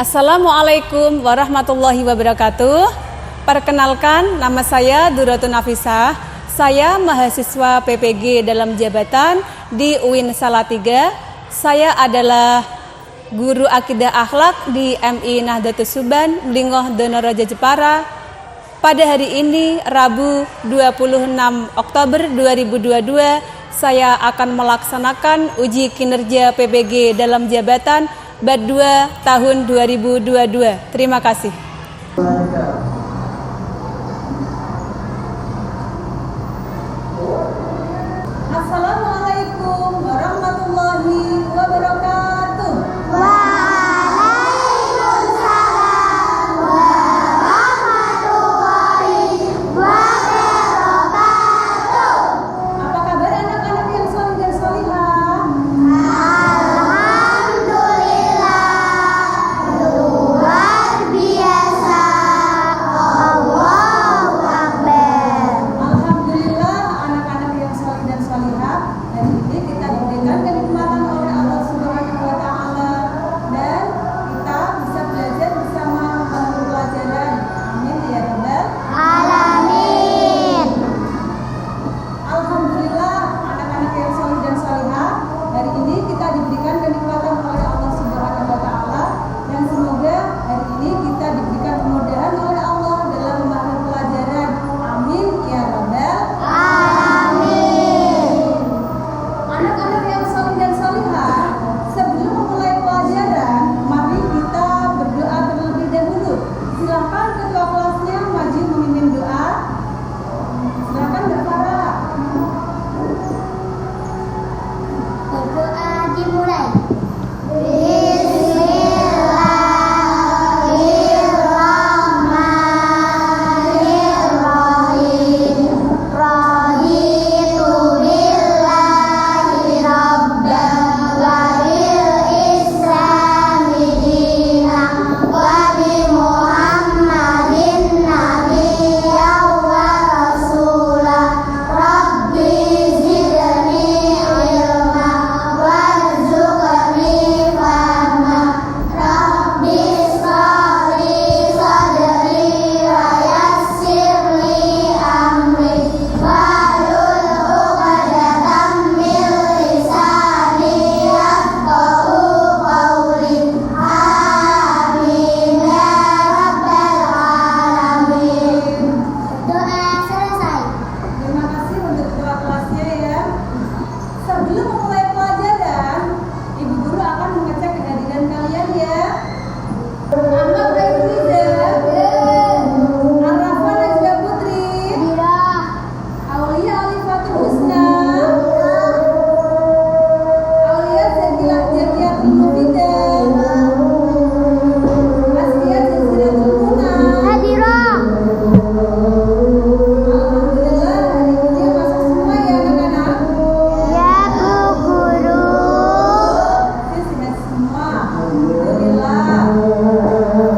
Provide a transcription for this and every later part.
Assalamualaikum warahmatullahi wabarakatuh. Perkenalkan, nama saya Duratun Nafisah. Saya mahasiswa PPG dalam jabatan di UIN Salatiga. Saya adalah guru akidah akhlak di MI Nahdlatul Suban, Mlingoh Donoraja Jepara. Pada hari ini, Rabu 26 Oktober 2022, saya akan melaksanakan uji kinerja PPG dalam jabatan Bad 2 tahun 2022. Terima kasih. Assalamualaikum warahmatullahi wabarakatuh. Waalaikumsalam warahmatullahi wabarakatuh. Apa kabar anak-anak yang soleh dan solihah? Alhamdulillah, luar biasa. Allahu Akbar. Alhamdulillah anak-anak yang soleh dan solihah. Hari ini kita diberikan kenikmatan oleh Allah Subhanahu wa Ta'ala dan kita bisa belajar bersama melalui pelajaran. Amin ya rabbal Alamin. Alhamdulillah anak-anak yang soleh dan solihah. Hari ini kita diberikan kenikmatan oleh Allah Subhanahu wa Ta'ala dan semoga hari ini kita diberikan kemudahan oleh Allah dalam memahami pelajaran. Amin ya rabbal Amin. Anak-anak yang soleh dan solihah, sebelum memulai pelajaran, mari kita berdoa terlebih dahulu. Silakan ketua kelasnya maju memimpin doa. Silakan Mbak Farah. Berdoa dimulai. Bismillahirrahmanirrahim. Raditu billahi rabban wa bil islami dinan wa bi Muhammadin nabiyyan wa rasulah. Rabbi zidni ilma warzuqni fahma. Rabbi ishrah li sadri wa yassir li amri wahlul 'uqdatam min lisani yafqahu qawli. Amin ya rabbal alamin. Doa selesai. Terima kasih untuk ketua kelasnya ya. Sebelum memulai pelajaran, Ibu Guru akan mengecek kehadiran kalian ya. Ahmad Baikriza, Arrafa Najwa Putri, Aulia Alifatul Husna, Aulia Zatiatul Mufidah, Askia Jaziratul Munah. Alhamdulillah hari ini masuk semua ya anak-anak. Ya Bu Guru. Oke, sehat semua. Alhamdulillah.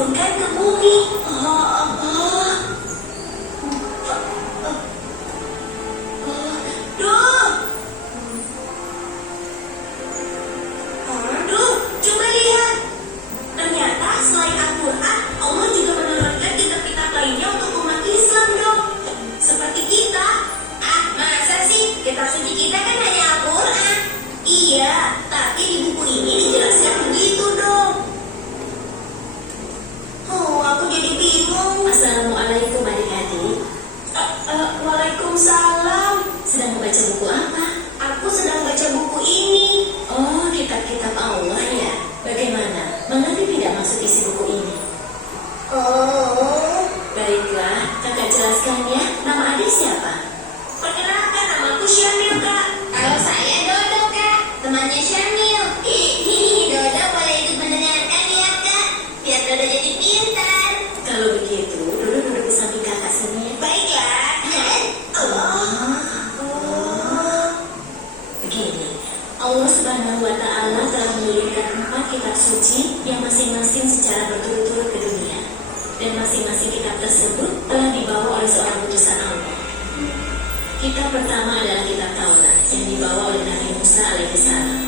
diturunkan ke bumi. Aduh, coba lihat. Ternyata selain Al-Quran, Allah juga menurunkan kitab-kitab lainnya untuk umat Islam dong. Seperti kita. Masa sih? Kitab suci kita kan hanya Al-Quran. Iya, tapi di buku ini dijelaskan begitu dong. Oh, aku jadi bingung. Assalamualaikum adik-adik. Waalaikumsalam. Sedang membaca buku apa? Aku sedang baca buku ini. Oh, kitab-kitab Allah ya. Bagaimana? Mengerti tidak maksud isi buku ini? Oh, baiklah. Kakak jelaskan ya. Nama adik siapa? Perkenalkan, namaku Syamil, Kak. Kalau saya Dodo, Kak. Temannya Syamil. Dodo boleh ikut mendengarkan ya, Kak. Biar Dodo jadi pintar. Kalau begitu, Dodo duduk di samping kakak sini. Baiklah. Begini, Allah Subhanahu wa Ta'ala telah mengirimkan 4 kitab suci yang masing-masing secara berturut-turut ke dunia, dan masing-masing kitab tersebut telah dibawa oleh seorang utusan Allah. Kitab pertama adalah kitab Taurat yang dibawa oleh Nabi Musa alaihissalam.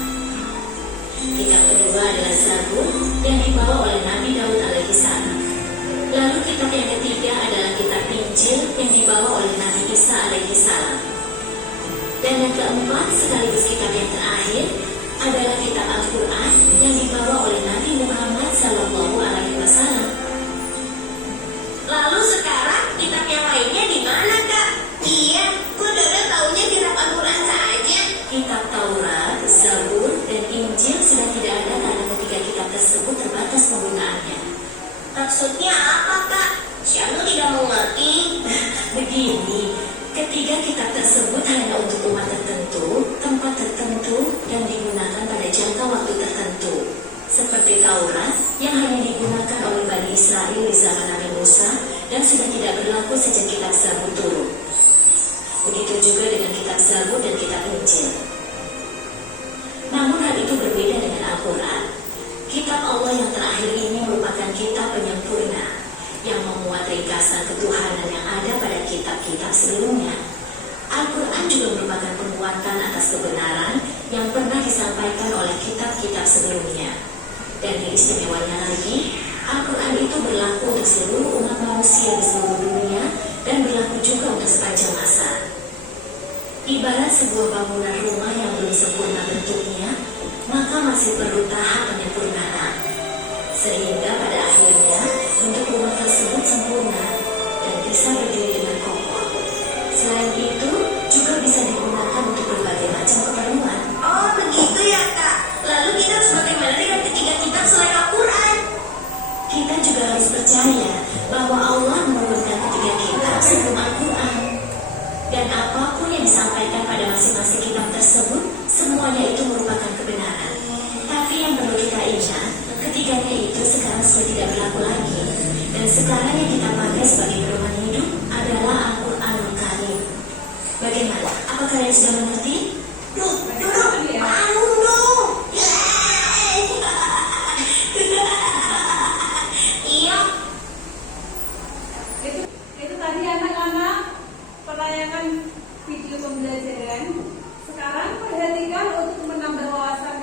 Kitab kedua adalah Zabur yang dibawa oleh Nabi Daud alaihissalam. Lalu kitab yang ketiga adalah kitab Injil yang dibawa oleh Nabi Isa alaihissalam. Dan yang keempat sekaligus kitab yang terakhir adalah kitab Al-Quran yang dibawa oleh Nabi Muhammad SAW. Lalu sekarang kitab yang lainnya di mana, Kak? Iya, kok Dodo taunya kitab Al-Quran saja? Kitab Taurat, Zabur, dan Injil sudah tidak ada karena ketiga kitab tersebut terbatas penggunaannya. Maksudnya apa, Kak? Syamil tidak mengerti. Begini, ketiga kitab tersebut hanya untuk umat tertentu, tempat tertentu, dan digunakan pada jangka waktu tertentu. Seperti Taurat yang hanya digunakan oleh Bani Israel di zaman Nabi Musa dan sudah tidak berlaku sejak kitab Zabur turun. Begitu juga dengan kitab Zabur dan kitab Injil. Namun hal itu berbeda dengan Al-Quran. Kitab Allah yang terakhir ini merupakan kitab penyempurna yang memuat ringkasan ketuhanan yang ada pada kitab-kitab sebelumnya. Al-Quran juga merupakan penguatan atas kebenaran yang pernah disampaikan oleh kitab-kitab sebelumnya. Dan yang istimewanya lagi, Al-Quran itu berlaku untuk seluruh umat manusia di seluruh dunia dan berlaku juga untuk sepanjang masa. Ibarat sebuah bangunan rumah yang belum sempurna bentuknya, maka masih perlu tahap penyempurnaan. Sehingga pada akhirnya bentuk rumah tersebut sempurna dan bisa berdiri dengan kokoh. Selain itu, juga bisa digunakan untuk berbagai macam keperluan. Oh, begitu ya, Kak. Lalu kita harus bagaimana dengan ketiga kitab selain Al-Quran? Kita juga harus percaya bahwa Allah menurunkan ketiga kitab sebelum Al-Quran. Dan apapun yang disampaikan pada masing-masing kitab tersebut, semuanya itu merupakan kebenaran. Tapi yang perlu kita ingat, ketiganya itu sekarang sudah tidak berlaku lagi. Dan sekarang yang kita pakai sebagai pedoman hidup adalah Al-Quranul Karim. Bagaimana? Apa kalian sudah mengerti? Duh, bangun dong. Iya. Itu tadi anak-anak penayangan video pembelajaran. Sekarang perhatikan untuk menambah wawasan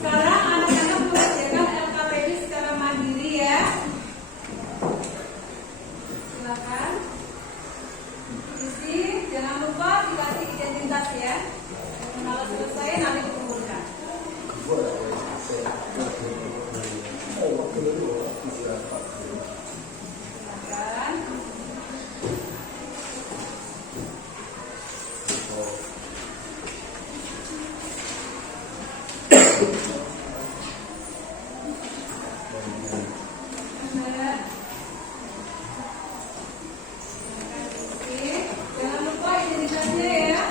Sekarang anak-anak mengerjakan LKPD secara mandiri ya. Silakan. Isi, jangan lupa dikasih identitas ya. Kalau selesai nanti dikumpulkan. Silakan. Jangan lupa identitasnya ya.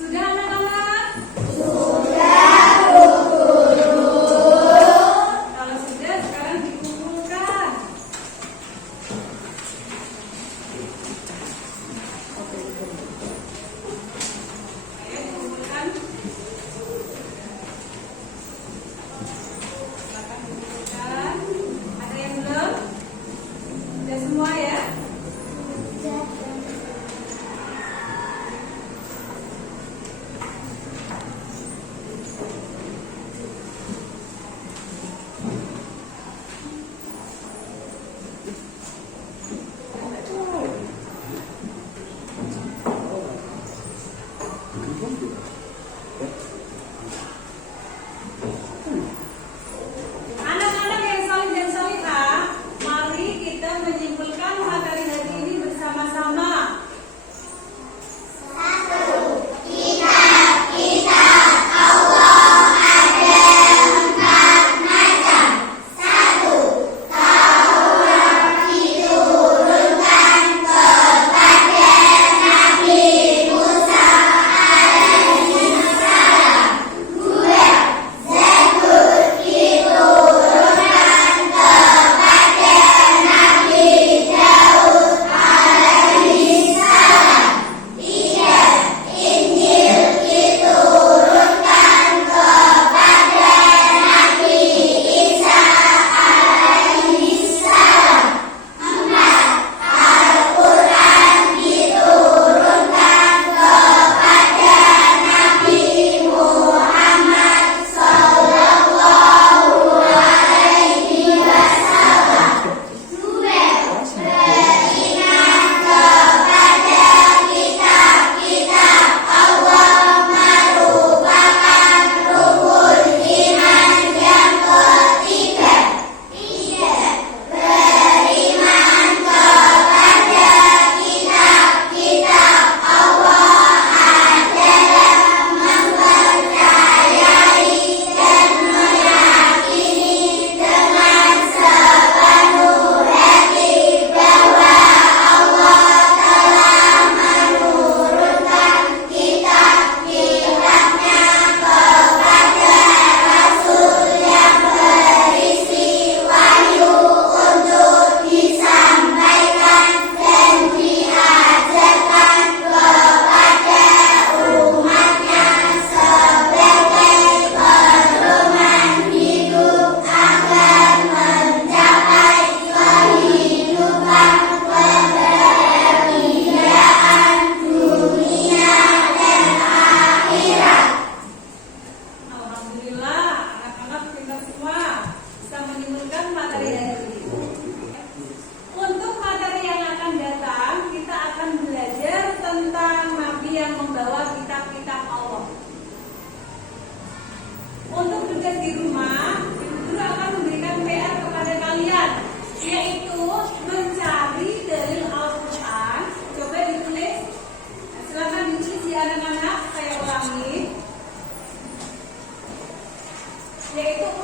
Sudah anak-anak? Sudah, Bu Guru.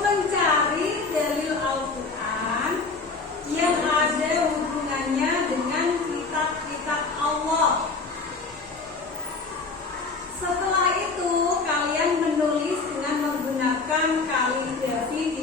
mencari dalil Al-Quran yang ada hubungannya dengan kitab-kitab Allah. Setelah itu kalian menulis dengan menggunakan kaligrafi